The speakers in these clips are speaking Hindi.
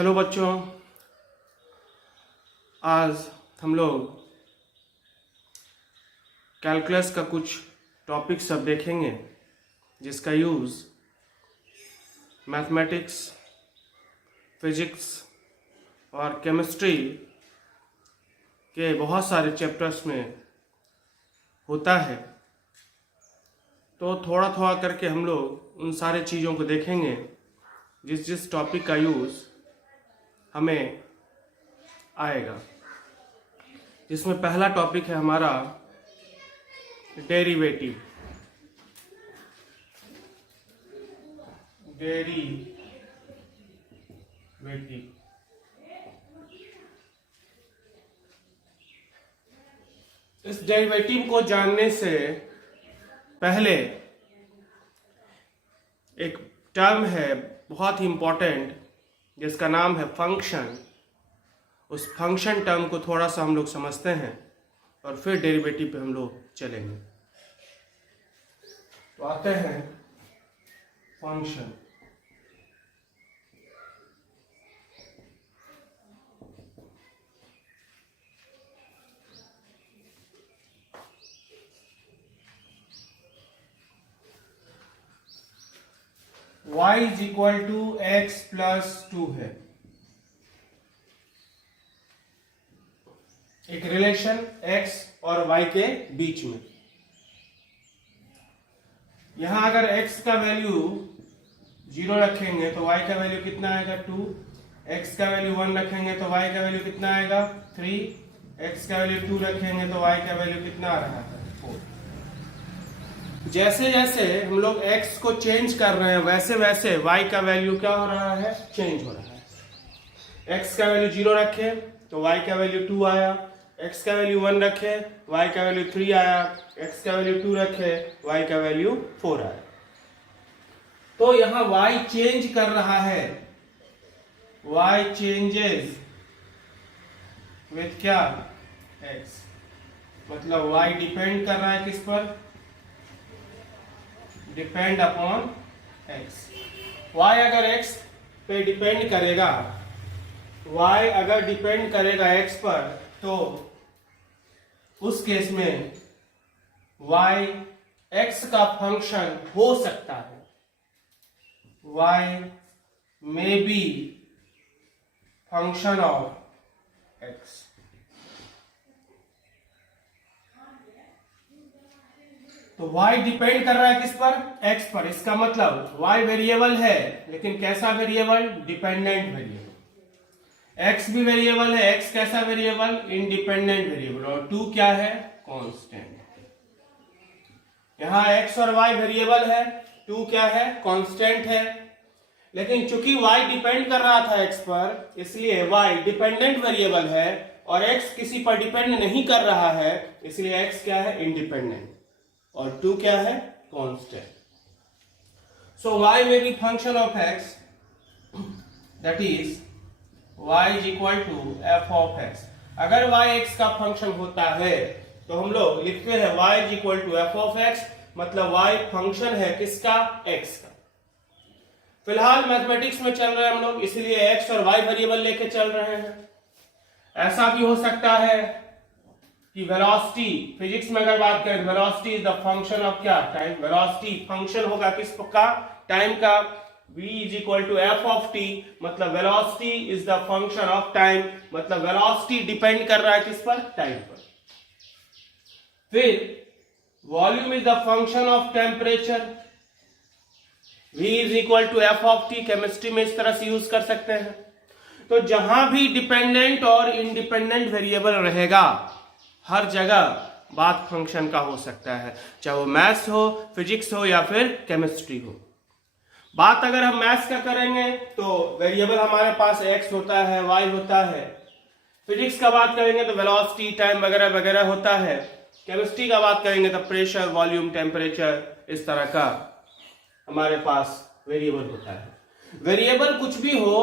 हेलो बच्चों, आज हम लोग कैलकुलस का कुछ टॉपिक सब देखेंगे जिसका यूज़ मैथमेटिक्स, फिजिक्स और केमिस्ट्री के बहुत सारे चैप्टर्स में होता है। तो थोड़ा थोड़ा करके हम लोग उन सारे चीज़ों को देखेंगे जिस जिस टॉपिक का यूज़ हमें आएगा। जिसमें पहला टॉपिक है हमारा डेरिवेटिव। इस डेरिवेटिव को जानने से पहले एक टर्म है बहुत ही इम्पोर्टेंट जिसका नाम है फंक्शन। उस फंक्शन टर्म को थोड़ा सा हम लोग समझते हैं और फिर डेरिवेटिव पे हम लोग चलेंगे। तो आते हैं function. y is equal to x plus 2 है। एक रिलेशन x और y के बीच में। यहां अगर x का वैल्यू 0 रखेंगे तो y का वैल्यू कितना आएगा 2। x का वैल्यू 1 रखेंगे तो y का वैल्यू कितना आएगा 3। x का वैल्यू 2 रखेंगे तो y का वैल्यू कितना आ रहा है 4। जैसे जैसे हम लोग x को चेंज कर रहे हैं वैसे वैसे y का वैल्यू क्या हो रहा है, चेंज हो रहा है। x का वैल्यू 0 रखे तो y का वैल्यू 2 आया। x का वैल्यू 1 रखे y का वैल्यू 3 आया। x का वैल्यू 2 रखे y का वैल्यू 4 आया। तो यहां y चेंज कर रहा है। y चेंजेस विथ क्या, x। मतलब y डिपेंड कर रहा है किस पर, डिपेंड अपॉन x। y अगर x पे डिपेंड करेगा, y अगर डिपेंड करेगा x पर तो उस केस में y x का फंक्शन हो सकता है। y may be function of x। तो y डिपेंड कर रहा है किस पर, x पर। इसका मतलब y वेरिएबल है, लेकिन कैसा वेरिएबल, डिपेंडेंट वेरिएबल। x भी वेरिएबल है, x कैसा वेरिएबल, इंडिपेंडेंट वेरिएबल। और 2 क्या है, कांस्टेंट। यहां x और y वेरिएबल है, 2 क्या है, कांस्टेंट है। लेकिन चूंकि y डिपेंड कर रहा था x पर, इसलिए y डिपेंडेंट वेरिएबल है और x किसी पर डिपेंड नहीं कर रहा है, इसलिए x क्या है, इंडिपेंडेंट। और 2 क्या है, constant. So y may be function of x, that is y is equal to f of x। अगर y x का फंक्शन होता है तो हम लोग लिखते हैं y is equal to f of x, मतलब y फंक्शन है किसका, x का। फिलहाल मैथमेटिक्स में चल रहे हैं हम लोग, इसलिए x और y वेरिएबल लेके चल रहे हैं। ऐसा भी हो सकता है कि वेलोसिटी, फिजिक्स में अगर बात करें, velocity is the function of क्या, टाइम। वेलोसिटी फंक्शन होगा किस का, टाइम का। v is equal to f of t, मतलब velocity is the function of time, मतलब वेलोसिटी डिपेंड कर रहा है किस पर, टाइम पर। फिर volume is the function of temperature. v is equal to f of t, chemistry में इस तरह से यूज कर सकते हैं। तो जहां भी डिपेंडेंट और इंडिपेंडेंट वेरिएबल रहेगा, हर जगह बात फंक्शन का हो सकता है, चाहे वो मैथ्स हो, फिजिक्स हो या फिर केमिस्ट्री हो। बात अगर हम मैथ्स का करेंगे तो वेरिएबल हमारे पास x होता है, y होता है। फिजिक्स का बात करेंगे तो वेलोसिटी, टाइम वगैरह वगैरह होता है। केमिस्ट्री का बात करेंगे तो प्रेशर, वॉल्यूम, टेम्परेचर, इस तरह का हमारे पास वेरिएबल होता है। वेरिएबल कुछ भी हो,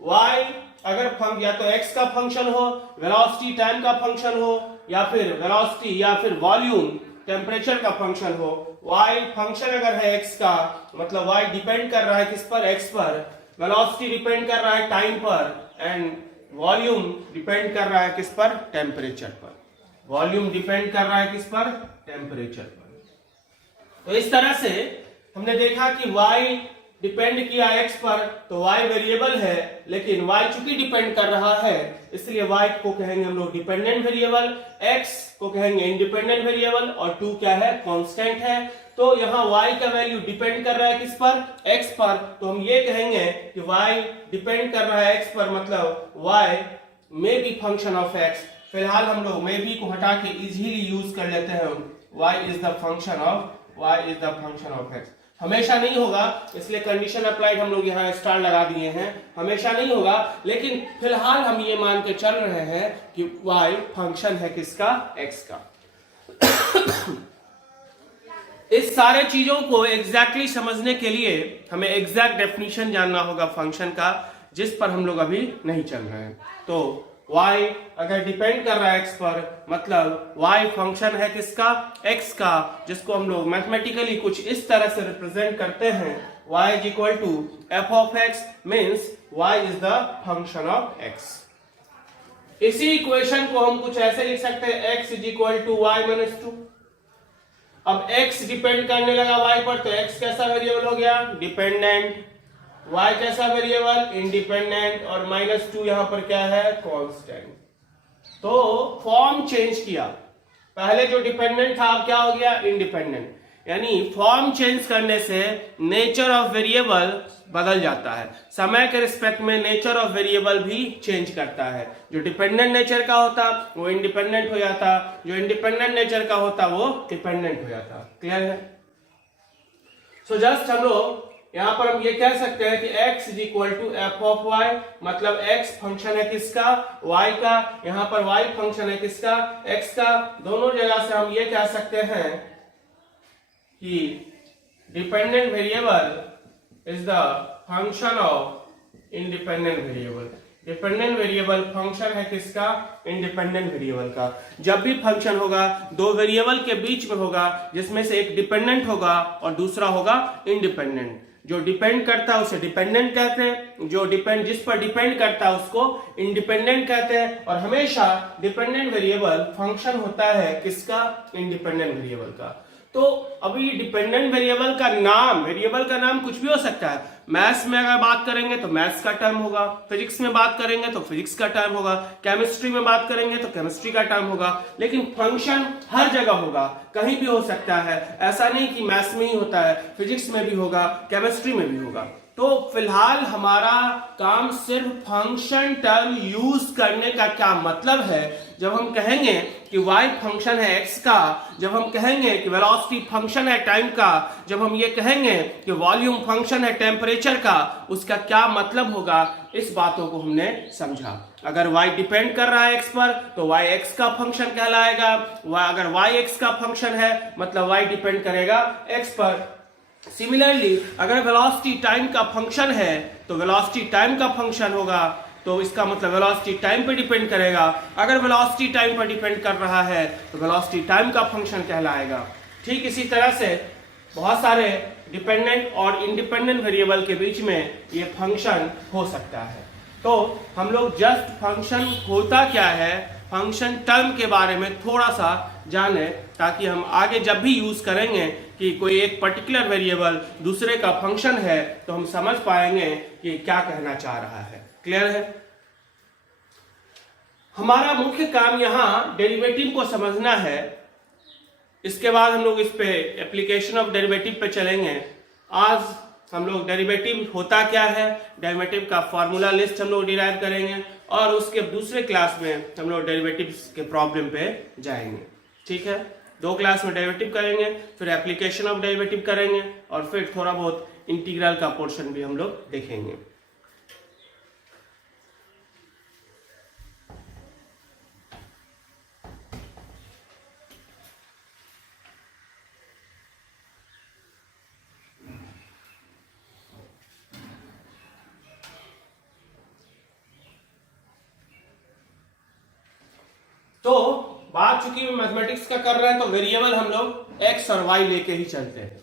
y अगर या तो x का फंक्शन हो, वेलोसिटी टाइम का फंक्शन हो, या फिर वेलोसिटी या फिर वॉल्यूम टेम्परेचर का फंक्शन हो, y फंक्शन अगर है x का, मतलब y डिपेंड कर रहा है किस पर, x पर। वेलोसिटी डिपेंड कर रहा है टाइम पर एंड वॉल्यूम डिपेंड कर रहा है किस पर, टेम्परेचर पर। वॉल्यूम डिपेंड कर रहा है किस पर, टेम्परेचर पर। तो इस तरह से हमने देखा कि y डिपेंड किया x पर तो y वेरिएबल है, लेकिन y चूंकि डिपेंड कर रहा है इसलिए y को कहेंगे हम लोग डिपेंडेंट वेरिएबल, x को कहेंगे इंडिपेंडेंट वेरिएबल और 2 क्या है, कांस्टेंट है। तो यहाँ y का वैल्यू डिपेंड कर रहा है किस पर, x पर, तो हम ये कहेंगे कि y डिपेंड कर रहा है x पर, मतलब y may be function of x। फिलहाल हम लोग मे बी को हटा के इजीली यूज कर लेते हैं, y is the function of x। हमेशा नहीं होगा, इसलिए कंडीशन अप्लाइड हम लोग यहाँ स्टार लगा दिए हैं, हमेशा नहीं होगा, लेकिन फिलहाल हम ये मान के चल रहे हैं कि y फंक्शन है किसका, x का। इस सारे चीजों को एग्जैक्टली समझने के लिए हमें एग्जैक्ट डेफिनेशन जानना होगा फंक्शन का, जिस पर हम लोग अभी नहीं चल रहे हैं। तो y अगर डिपेंड कर रहा है x पर, मतलब y फंक्शन है किसका, x का, जिसको हम लोग मैथमेटिकली कुछ इस तरह से रिप्रेजेंट करते हैं, y is equal to f of x means y is the function of x। इसी इक्वेशन को हम कुछ ऐसे लिख सकते हैं, x is equal to y minus 2। अब x डिपेंड करने लगा y पर, तो x कैसा वेरिएबल हो गया, डिपेंडेंट, y कैसा वेरिएबल, इंडिपेंडेंट, और -2 यहां पर क्या है, कांस्टेंट। तो फॉर्म चेंज किया, पहले जो डिपेंडेंट था अब क्या हो गया, इंडिपेंडेंट। यानी फॉर्म चेंज करने से नेचर ऑफ वेरिएबल बदल जाता है, समय के रिस्पेक्ट में नेचर ऑफ वेरिएबल भी चेंज करता है। जो डिपेंडेंट नेचर का होता वो इंडिपेंडेंट हो जाता, जो इंडिपेंडेंट नेचर का होता वो डिपेंडेंट हो जाता। क्लियर है? सो जस्ट हम लोग यहां पर हम ये कह सकते हैं कि x is equal to F of y, मतलब x फंक्शन है किसका, y का, यहां पर y फंक्शन है किसका, x का। दोनों जगह से हम ये कह सकते हैं कि dependent variable is the function of independent variable. Dependent variable function है किसका, इंडिपेंडेंट वेरिएबल का। जब भी फंक्शन होगा दो वेरिएबल के बीच में होगा, जिसमें से एक डिपेंडेंट होगा और दूसरा होगा इंडिपेंडेंट। जो डिपेंड करता है उसे डिपेंडेंट कहते हैं, जो जिस पर डिपेंड करता है उसको इंडिपेंडेंट कहते हैं। और हमेशा डिपेंडेंट वेरिएबल फंक्शन होता है किसका, इंडिपेंडेंट वेरिएबल का। तो अभी डिपेंडेंट वेरिएबल का नाम कुछ भी हो सकता है। मैथ्स में अगर बात करेंगे तो मैथ्स का टर्म होगा, फिजिक्स में बात करेंगे तो फिजिक्स का टर्म होगा, केमिस्ट्री में बात करेंगे तो केमिस्ट्री का टर्म होगा। लेकिन फंक्शन हर जगह होगा, कहीं भी हो सकता है। ऐसा नहीं कि मैथ्स में ही होता है, फिजिक्स में भी होगा, केमिस्ट्री में भी होगा। तो फिलहाल हमारा काम सिर्फ फंक्शन टर्म यूज करने का क्या मतलब है। जब हम कहेंगे कि y फंक्शन है x का, जब हम कहेंगे कि वेलोसिटी फंक्शन है टाइम का, जब हम ये कहेंगे कि वॉल्यूम फंक्शन है टेम्परेचर का, उसका क्या मतलब होगा, इस बातों को हमने समझा। अगर y डिपेंड कर रहा है x पर तो y x का फंक्शन कहलाएगा। अगर y x का फंक्शन है मतलब y डिपेंड करेगा x पर। सिमिलरली अगर वेलोसिटी टाइम का फंक्शन है तो वेलोसिटी टाइम का फंक्शन होगा, तो इसका मतलब वेलोसिटी टाइम पे डिपेंड करेगा। अगर वेलोसिटी टाइम पर डिपेंड कर रहा है तो वेलोसिटी टाइम का फंक्शन कहलाएगा। ठीक इसी तरह से बहुत सारे डिपेंडेंट और इंडिपेंडेंट वेरिएबल के बीच में ये फंक्शन हो सकता है। तो हम लोग जस्ट फंक्शन होता क्या है, फंक्शन टर्म के बारे में थोड़ा सा जाने, ताकि हम आगे जब भी यूज करेंगे कि कोई एक पर्टिकुलर वेरिएबल दूसरे का फंक्शन है तो हम समझ पाएंगे कि क्या कहना चाह रहा है। क्लियर है? हमारा मुख्य काम यहाँ डेरिवेटिव को समझना है। इसके बाद हम लोग इस पे एप्लीकेशन ऑफ डेरिवेटिव पे चलेंगे। आज हम लोग डेरिवेटिव होता क्या है, डेरिवेटिव का फॉर्मूला लिस्ट हम लोग डिराइव करेंगे, और उसके दूसरे क्लास में हम लोग डेरिवेटिव्स के प्रॉब्लम पे जाएंगे। ठीक है? 2 क्लास में डेरिवेटिव करेंगे, फिर एप्लीकेशन ऑफ डेरिवेटिव करेंगे, और फिर थोड़ा बहुत इंटीग्रल का पोर्शन भी हम लोग देखेंगे। तो बात चूंकि मैथमेटिक्स का कर रहे हैं तो वेरिएबल हम लोग x और y लेके ही चलते हैं।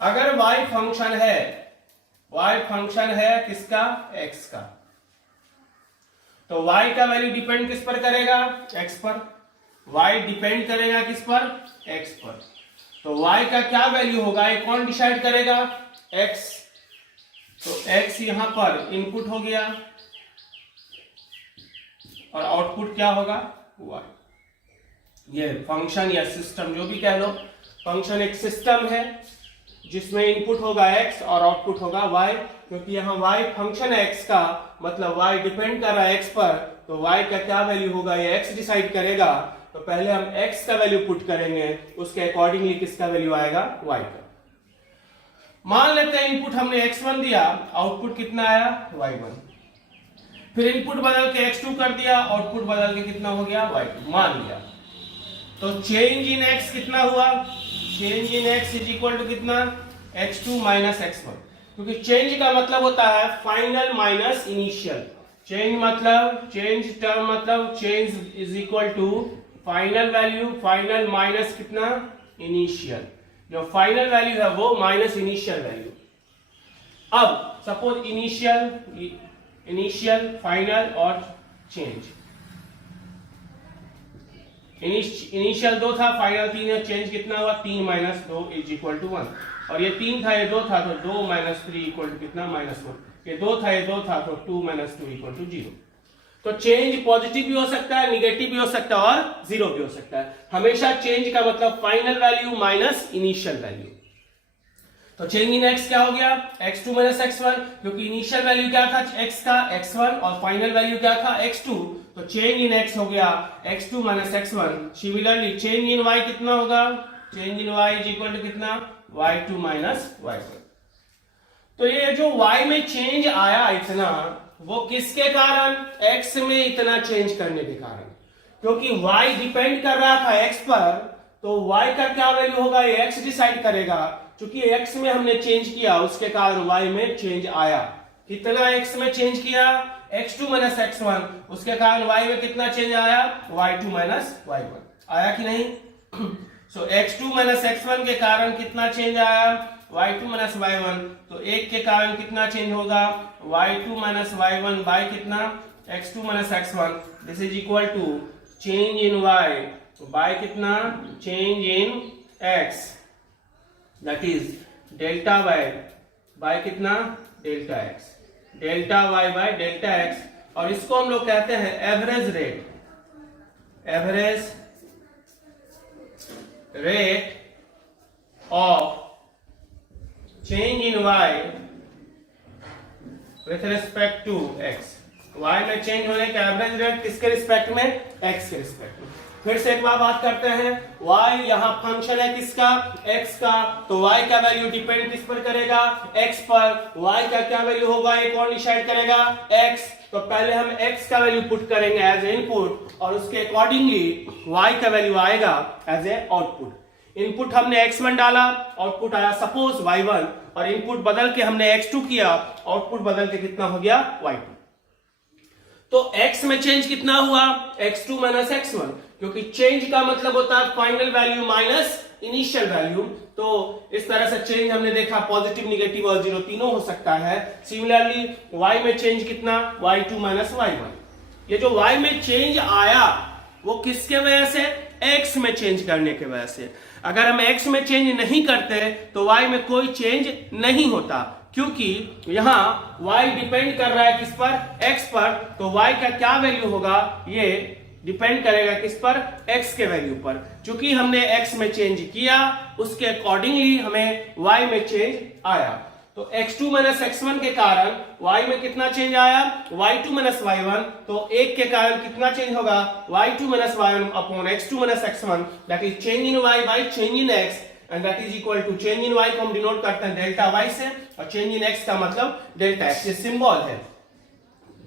अगर y फंक्शन है y फंक्शन है किसका, x का। तो y का वैल्यू डिपेंड किस पर करेगा, x पर। y डिपेंड करेगा किस पर, x पर। तो y का क्या वैल्यू होगा, ये कौन डिसाइड करेगा, x। तो x यहां पर इनपुट हो गया और आउटपुट क्या होगा, y। ये फंक्शन या सिस्टम जो भी कह लो, फंक्शन एक सिस्टम है जिसमें इनपुट होगा x और आउटपुट होगा y। क्योंकि यहाँ y फंक्शन है x का, मतलब y डिपेंड कर रहा है x पर, तो y का क्या वैल्यू होगा ये x डिसाइड करेगा। तो पहले हम x का वैल्यू पुट करेंगे, उसके अकॉर्डिंगली किसका वैल्यू आएगा, y का। मान लेते हैं इनपुट हमने x1 दिया, आउटपुट कितना आया, y1। फिर इनपुट बदल के x2 कर दिया, आउटपुट बदल के कितना हो गया, y2 मान लिया। तो चेंज इन x कितना हुआ, change in x is equal to कितना, x2 माइनस x1। क्योंकि चेंज का मतलब होता है फाइनल माइनस इनिशियल। चेंज मतलब, चेंज टर्म मतलब change is equal to final value, final minus कितना, इनिशियल। जो फाइनल वैल्यू है वो माइनस इनिशियल वैल्यू। अब सपोज इनिशियल, इनिशियल, फाइनल और चेंज। इनिशियल 2 था, फाइनल 3 है, चेंज कितना हुआ, 3 माइनस 2 इज इक्वल टू 1। और ये 3 था, ये 2 था, तो 2 माइनस 3 इक्वल टू कितना, -1। ये 2 था, ये 2 था, तो 2 माइनस 2 इक्वल टू 0। तो चेंज पॉजिटिव भी हो सकता है, निगेटिव भी हो सकता है और जीरो भी हो सकता है। हमेशा चेंज का मतलब final value minus initial value. तो चेंज इन x क्या हो गया, x2 माइनस x1। क्योंकि इनिशियल वैल्यू क्या था x का, x1, और फाइनल वैल्यू क्या था, x2। तो चेंज इन x हो गया x2 minus x1। Similarly change in y कितना होगा, change in y is equal to कितना, y2 माइनस y1। तो ये जो y में चेंज आया इतना, वो किसके कारण, x में इतना चेंज करने के कारण। क्योंकि y डिपेंड कर रहा था x पर, तो y का क्या वैल्यू होगा ये x डिसाइड करेगा। क्योंकि x में हमने चेंज किया, उसके कारण y में चेंज आया। कितना x में चेंज किया, x2 माइनस x1, उसके कारण y में कितना चेंज आया, y2 माइनस y1 आया कि नहीं। सो x2 माइनस x1 के कारण कितना चेंज आया, y2 माइनस y1। तो एक के कारण कितना चेंज होगा, y2 माइनस y1 बाय कितना, x2 minus x1। This is equal to change in y by कितना, change in x, that is delta y by कितना, delta x, delta y by delta x। और इसको हम लोग कहते हैं average rate, average rate of change in y with respect to x। y में चेंज होने का एवरेज रेट किसके रिस्पेक्ट में, x के रिस्पेक्ट में। फिर से एक बार बात करते हैं, y यहाँ फंक्शन है किसका, x का। तो y का वैल्यू डिपेंड किस पर करेगा, x पर। y का क्या वैल्यू होगा, ये कौन डिसाइड करेगा, x। तो पहले हम x का वैल्यू पुट करेंगे एज ए इनपुट, और उसके अकॉर्डिंगली y का वैल्यू आएगा एज ए आउटपुट। इनपुट हमने x1 डाला, आउटपुट आया सपोज y1, और इनपुट बदल के हमने x2 किया, आउटपुट बदल के कितना हो गया, y2। तो x में चेंज कितना हुआ, x2 माइनस x1। क्योंकि चेंज का मतलब होता है final value minus initial value. तो इस तरह से चेंज हमने देखा पॉजिटिव, निगेटिव और जीरो तीनों हो सकता है। सिमिलरली y में चेंज कितना, y2 माइनस y1। ये जो y में चेंज आया वो किसके वजह से, x में चेंज करने के वजह से। अगर हम x में चेंज नहीं करते तो y में कोई चेंज नहीं होता, क्योंकि यहां y डिपेंड कर रहा है किस पर, x पर। तो y का क्या वैल्यू होगा, ये डिपेंड करेगा किस पर, x के वैल्यू पर। क्योंकि हमने x में चेंज किया, उसके अकॉर्डिंगली हमें y में चेंज आया। तो x2 माइनस x1 के कारण y में कितना चेंज आया, y2 माइनस y1। तो एक के कारण कितना चेंज होगा, y2 minus y1 upon x2 minus x1, that is change in y by change in x, and that is equal to change in y को हम डिनोट करते हैं डेल्टा y से, और चेंज इन x का मतलब डेल्टा x। ये सिंबल है,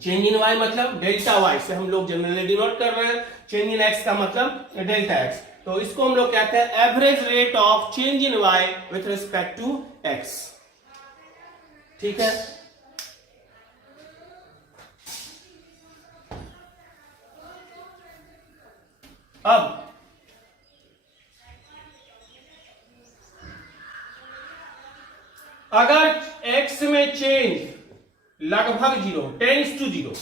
चेंज इन y मतलब डेल्टा y से हम लोग जनरली डिनोट कर रहे हैं, चेंज इन x का मतलब डेल्टा x। तो इसको हम लोग कहते हैं average rate of change in y with respect to x। ठीक है, अब अगर x में चेंज लगभग 0 टेंड्स टू 0,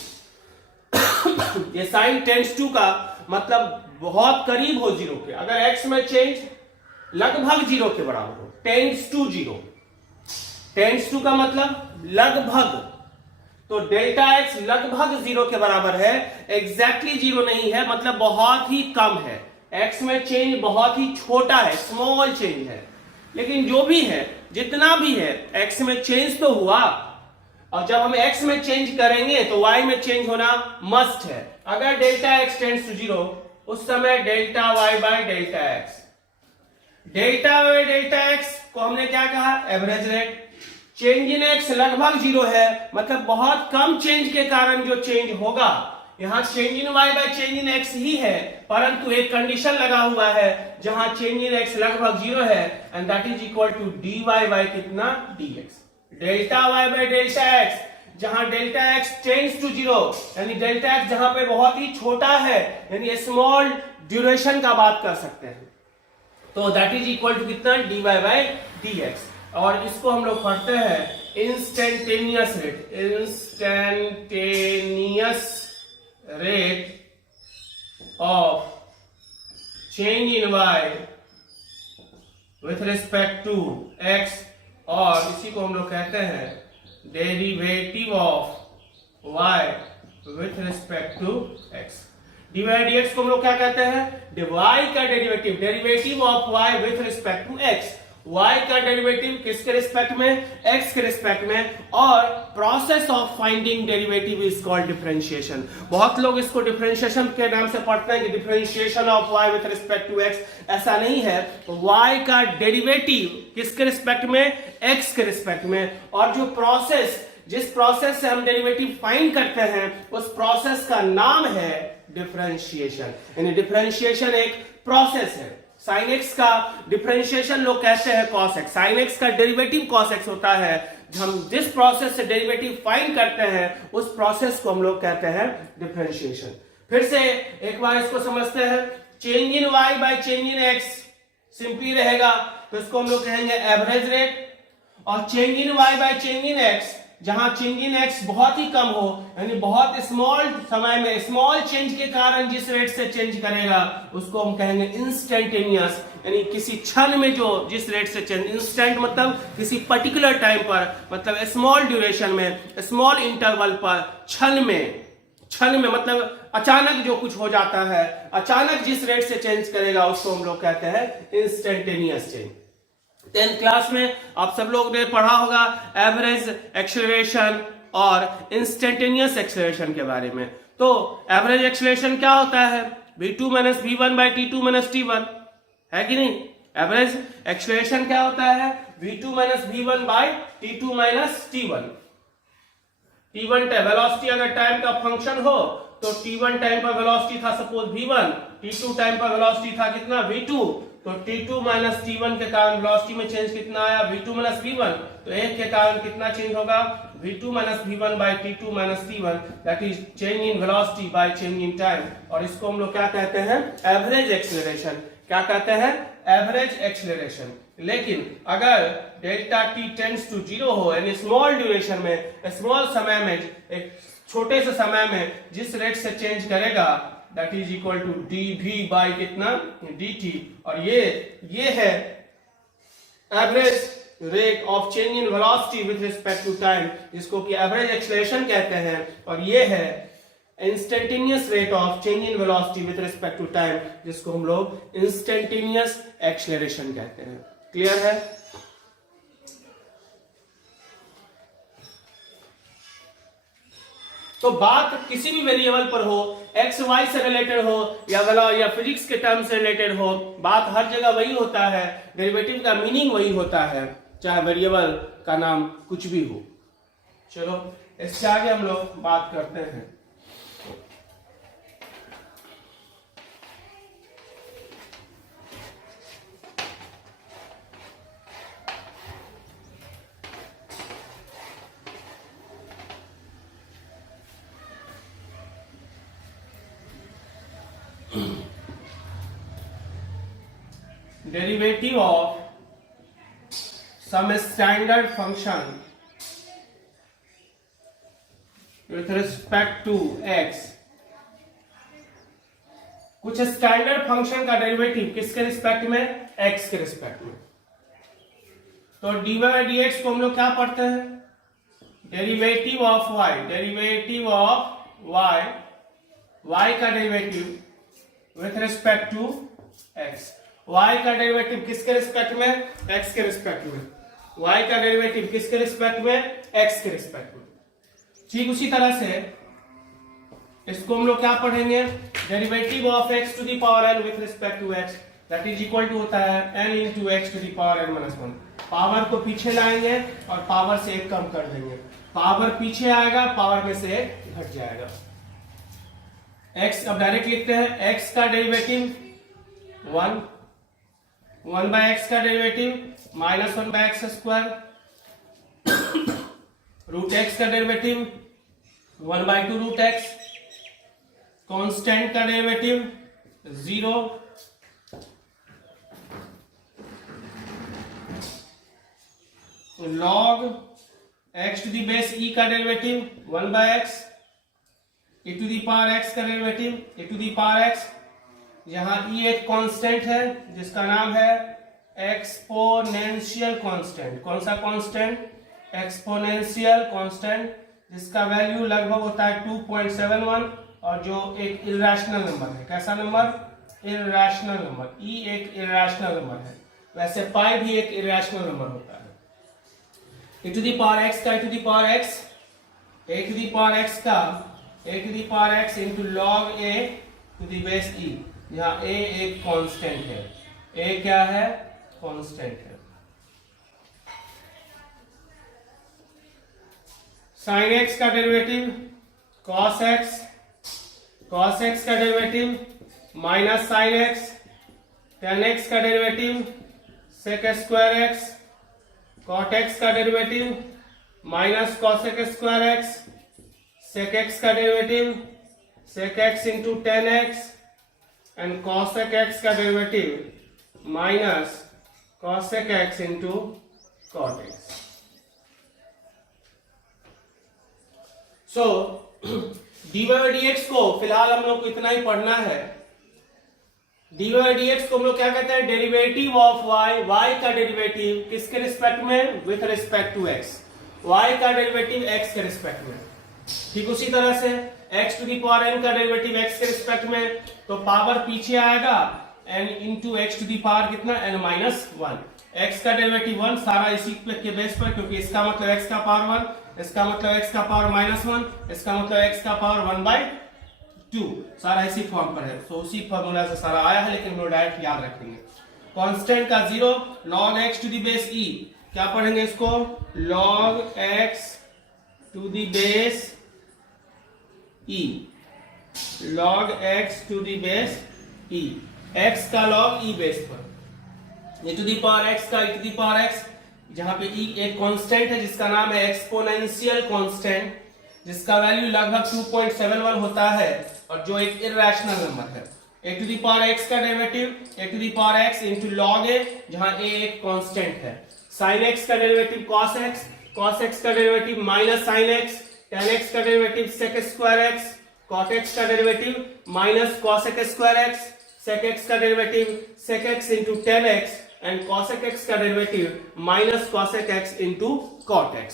ये साइन टेंड्स टू का मतलब बहुत करीब हो 0 के। अगर x में चेंज लगभग 0 के बराबर हो, टेंड्स टू 0, टेंड्स टू का मतलब लगभग, तो डेल्टा x लगभग 0 के बराबर है, एग्जैक्टली 0 नहीं है, मतलब बहुत ही कम है। x में चेंज बहुत ही छोटा है, स्मॉल चेंज है, लेकिन जो भी है, जितना भी है, x में चेंज तो हुआ, और जब हम x में चेंज करेंगे तो y में चेंज होना मस्ट है। अगर डेल्टा x टेंड्स टू 0, उस समय delta y by delta x, delta by delta x को हमने क्या कहा, average rate. Change in x लगभग 0 है, मतलब बहुत कम चेंज के कारण जो चेंज होगा, यहां change in y by change in x ही है, परंतु एक कंडीशन लगा हुआ है जहां चेंज इन x लगभग 0 है, and that is equal to dy by कितना, dx। Delta y by delta x, जहां डेल्टा x टेंड्स टू 0, यानी डेल्टा x जहां पे बहुत ही छोटा है, यानी स्मॉल ड्यूरेशन का बात कर सकते हैं, तो दैट इज इक्वल टू कितना, dy बाय dx। और इसको हम लोग पढ़ते हैं instantaneous rate, instantaneous rate of change in y with respect to x, और इसी को हम लोग कहते हैं derivative of y with respect to x। dy dx को हम लोग क्या कहते हैं, y का derivative, derivative of y with respect to x, y का डेरिवेटिव किसके रिस्पेक्ट में, x के रिस्पेक्ट में, और process of finding derivative is called differentiation. बहुत लोग इसको डिफरेंशिएशन के नाम से पढ़ते हैं कि differentiation of y with respect to x, ऐसा नहीं है। y का डेरिवेटिव किसके रिस्पेक्ट में, x के रिस्पेक्ट में, और जो प्रोसेस, जिस प्रोसेस से हम डेरिवेटिव फाइंड करते हैं, उस प्रोसेस का नाम है डिफरेंशिएशन। यानी डिफरेंशिएशन एक प्रोसेस है। साइन एक्स का डिफरेंशिएशन लोग कहते हैं कॉस एक्स, साइन एक्स का डेरिवेटिव कॉस एक्स होता है। हम जिस प्रोसेस से डेरिवेटिव फाइंड करते हैं, उस प्रोसेस को हम लोग कहते हैं डिफरेंशिएशन। फिर से एक बार इसको समझते हैं, change in y by change in x simply रहेगा, तो इसको हम लोग कहेंगे एवरेज रेट, और change in y by change in x, जहां चेंज इन x बहुत ही कम हो, यानी बहुत स्मॉल समय में स्मॉल चेंज के कारण जिस रेट से चेंज करेगा, उसको हम कहेंगे इंस्टेंटेनियस, यानी किसी क्षण में जो जिस रेट से चेंज, इंस्टेंट मतलब किसी पर्टिकुलर टाइम पर, मतलब स्मॉल ड्यूरेशन में, स्मॉल इंटरवल पर, क्षण में मतलब अचानक जो कुछ हो जाता है, अचानक जिस रेट से चेंज करेगा, उसको हम लोग कहते हैं इंस्टेंटेनियस चेंज। 10th क्लास में आप सब लोग ने पढ़ा होगा एवरेज एक्सेलरेशन और इंस्टेंटेनियस एक्सेलरेशन के बारे में। तो एवरेज एक्सेलरेशन क्या होता है, v2 minus v1 by t2 minus t1, है कि नहीं। एवरेज एक्सेलरेशन क्या होता है, v2 minus v1 by t2 minus t1। t1 velocity अगर टाइम का फंक्शन हो, तो t1 टाइम पर वेलोसिटी था सपोज v1, t2 टाइम पर वेलोसिटी था कितना, v2, तो t2 माइनस t1 के कारण वेलोसिटी में चेंज कितना आया, v2 माइनस v1, तो एक के कारण कितना चेंज होगा, v2 minus v1 by t2 minus t1, that is change in velocity by change in time. और इसको हम लोग क्या कहते हैं, एवरेज एक्सेलरेशन। क्या कहते हैं, एवरेज एक्सेलरेशन। लेकिन अगर डेल्टा t टेंड्स टू 0 हो, यानी स्मॉल ड्यूरेशन में, स्मॉल समय में, एक छोटे से समय में जिस रेट से चेंज करेगा, that is equal to dv by कितना, dt। और ये है average rate of change in velocity with respect to time, जिसको कि एवरेज एक्सेलरेशन कहते हैं। और ये है instantaneous rate of change in velocity with respect to time, जिसको हम लोग इंस्टेंटेनियस एक्सेलरेशन कहते हैं। क्लियर है। तो बात किसी भी वेरिएबल पर हो, एक्स वाई से रिलेटेड हो या फिजिक्स के टर्म से रिलेटेड हो, बात हर जगह वही होता है, डेरिवेटिव का मीनिंग वही होता है, चाहे वेरिएबल का नाम कुछ भी हो। चलो इससे आगे हम लोग बात करते हैं। Derivative of some standard function with respect to x. कुछ स्टैंडर्ड फंक्शन का डेरिवेटिव किसके रिस्पेक्ट में? एक्स के रिस्पेक्ट में। तो dy बाई डी एक्स को हम लोग क्या पढ़ते हैं? Derivative of y, derivative of y का derivative with respect to x। y का डेरिवेटिव किसके रिस्पेक्ट में? x के रिस्पेक्ट में। y का डेरिवेटिव किसके रिस्पेक्ट में? x के रिस्पेक्ट में। ठीक उसी तरह से इसको हम लोग क्या पढ़ेंगे? Derivative of x to the power n with respect to x, that is equal to होता है n into x to the power n minus 1। Power को पीछे लाएंगे और पावर से एक कम कर देंगे। पावर पीछे आएगा, पावर में से एक घट जाएगा। x अब डायरेक्ट लिखते हैं, x का डेरिवेटिव 1 बाय x का derivative minus 1 by x square, root x का derivative 1 by 2 root x, constant का derivative 0, log x to the base e का derivative 1 by x, e to the power x का derivative e to the power x, यहां e एक कांस्टेंट है जिसका नाम है एक्सपोनेंशियल कांस्टेंट। कौन सा कांस्टेंट? एक्सपोनेंशियल कांस्टेंट, जिसका वैल्यू लगभग होता है 2.71 और जो एक इर्रेशनल नंबर है। कैसा नंबर? Irrational number. e एक इर्रेशनल नंबर है, वैसे पाई भी एक इर्रेशनल नंबर होता है। e to the power x का e to the power x, a to the power x का a to the power x into log a to the base e, जहां a एक कांस्टेंट है। a क्या है? कांस्टेंट है। साइन x का derivative cos x, cos x का derivative minus sine x, tan x का derivative sec square x, cot x का derivative minus cosec square x, sec x का derivative sec x into tan x and cosec x का derivative minus cosec x into cot x। So dy by D x को फिलहाल हम लोग को इतना ही पढ़ना है। dy बाई डी एक्स को हम लोग क्या कहते हैं? डेरिवेटिव ऑफ y का डेरिवेटिव किसके रिस्पेक्ट में? With respect to x। y का डेरिवेटिव x के रिस्पेक्ट में। ठीक उसी तरह से x to the power n का डेरिवेटिव x के रिस्पेक्ट में, तो पावर पीछे आएगा n into x to the power कितना? n minus 1। x का डेरिवेटिव 1, सारा इसी के बेस पर, क्योंकि इसका मतलब x का पावर 1, इसका मतलब x का पावर माइनस 1, इसका मतलब x का पावर 1 बाई 2, सारा इसी फॉर्म पर है। तो उसी फॉर्मूला से सारा आया है, लेकिन हम डायरेक्ट याद रखेंगे। कांस्टेंट का 0, log x to the base e, क्या पढ़ेंगे इसको? log x to the base e, log x to the base e, x का log e बेस पर, e to the power x का e to the power x, जहां पे e एक कांस्टेंट है जिसका नाम है एक्सपोनेंशियल कांस्टेंट, जिसका वैल्यू लगभग 2.71 होता है और जो एक इर्रेशनल नंबर है। a to the power x का derivative a to the power x into log a, जहां a एक कांस्टेंट है। sin x का डेरिवेटिव cos x का derivative minus sin x, tan x का derivative sec square x, cot x का derivative minus cosec square x, sec x का derivative sec x into tan x and cosec x का derivative minus cosec x into cot x।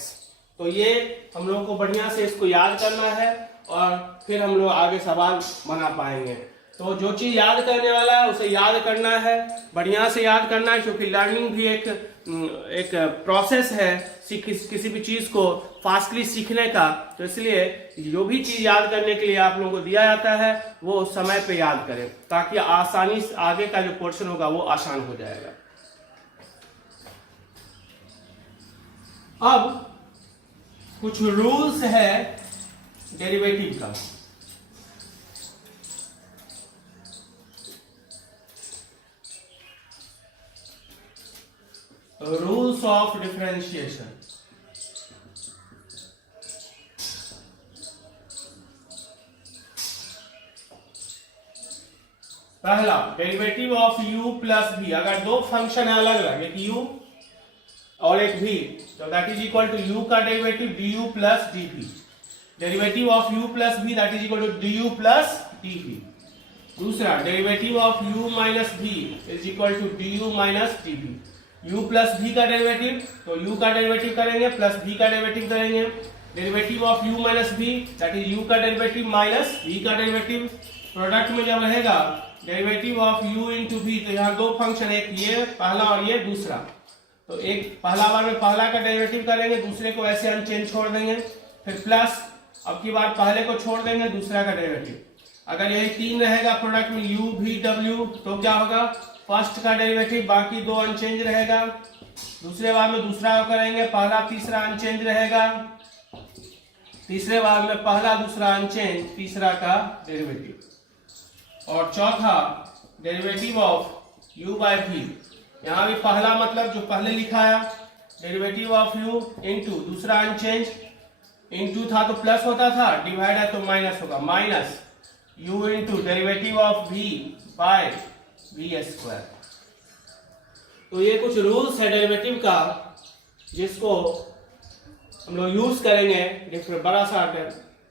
तो ये हम लोग को बढ़िया से इसको याद करना है और फिर हम लोग आगे सवाल बना पाएंगे। तो जो चीज याद करने वाला है उसे याद करना है, बढ़िया से याद करना है, क्योंकि लर्निंग भी एक प्रोसेस है किसी भी चीज को फास्टली सीखने का। तो इसलिए जो भी चीज याद करने के लिए आप लोगों को दिया जाता है वो समय पे याद करें, ताकि आसानी से आगे का जो पोर्शन होगा वो आसान हो जाएगा। अब कुछ रूल्स है डेरिवेटिव का। Rules of differentiation. पहला, derivative of u plus v। अगर दो फंक्शन है अलग अलग, एक u और एक v, तो that is equal to u का derivative du plus dv। Derivative of u plus v that is equal to du plus dv। दूसरा derivative of u minus v is equal to du minus dv। u plus v का डेरिवेटिव, तो u का डेरिवेटिव करेंगे प्लस v का डेरिवेटिव करेंगे। Derivative of u minus v that is u का डेरिवेटिव माइनस v का डेरिवेटिव। प्रोडक्ट में जब रहेगा derivative of u into v, तो यहाँ दो फंक्शन, एक ये पहला और ये दूसरा, तो एक पहला बार में पहला का डेरिवेटिव करेंगे, दूसरे को ऐसे अनचेंज छोड़ देंगे, फिर प्लस अब की बार पहले को छोड़ देंगे, दूसरा का डेरिवेटिव। अगर यही तीन रहेगा प्रोडक्ट में u v w, तो क्या होगा, फर्स्ट का डेरिवेटिव, बाकी दो अनचेंज रहेगा। दूसरे बार में दूसरा करेंगे, पहला तीसरा अनचेंज रहेगा, तीसरे बार में पहला दूसरा अनचेंज, तीसरा का डेरिवेटिव। और चौथा derivative of u by v, यहाँ भी पहला मतलब जो पहले लिखा है डेरिवेटिव ऑफ u इंटू दूसरा अनचेंज, इंटू था तो प्लस होता था, डिवाइड है तो माइनस होगा, minus u into derivative of v by v square. तो ये कुछ रूल्स है डेरिवेटिव का जिसको हम लोग यूज करेंगे बड़ा सा,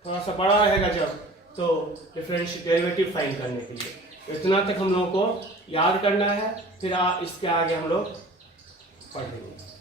थोड़ा सा बड़ा रहेगा जब, तो डिफरेंशियल डेरिवेटिव फाइंड करने के लिए। तो इतना तक हम लोगों को याद करना है, फिर इसके आगे हम लोग पढ़ेंगे।